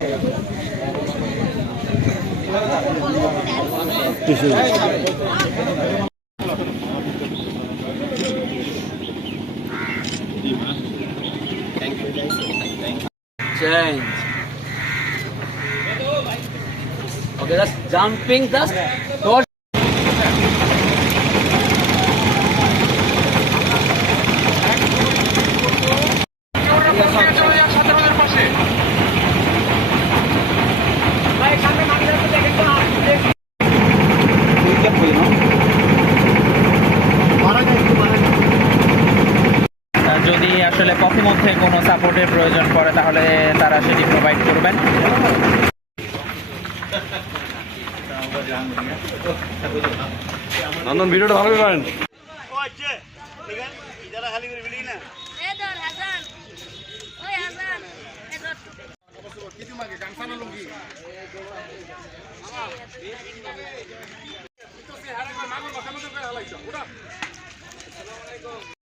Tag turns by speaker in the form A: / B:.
A: Change. Okay, that's jumping that's towards
B: আসলে পথিমধ্যে কোনো সাপোর্টের প্রয়োজন পড়ে তাহলে তারা সেটি প্রোভাইড করবেন।
C: নন্দন ভিডিওটা ভালো করে করেন।
D: এ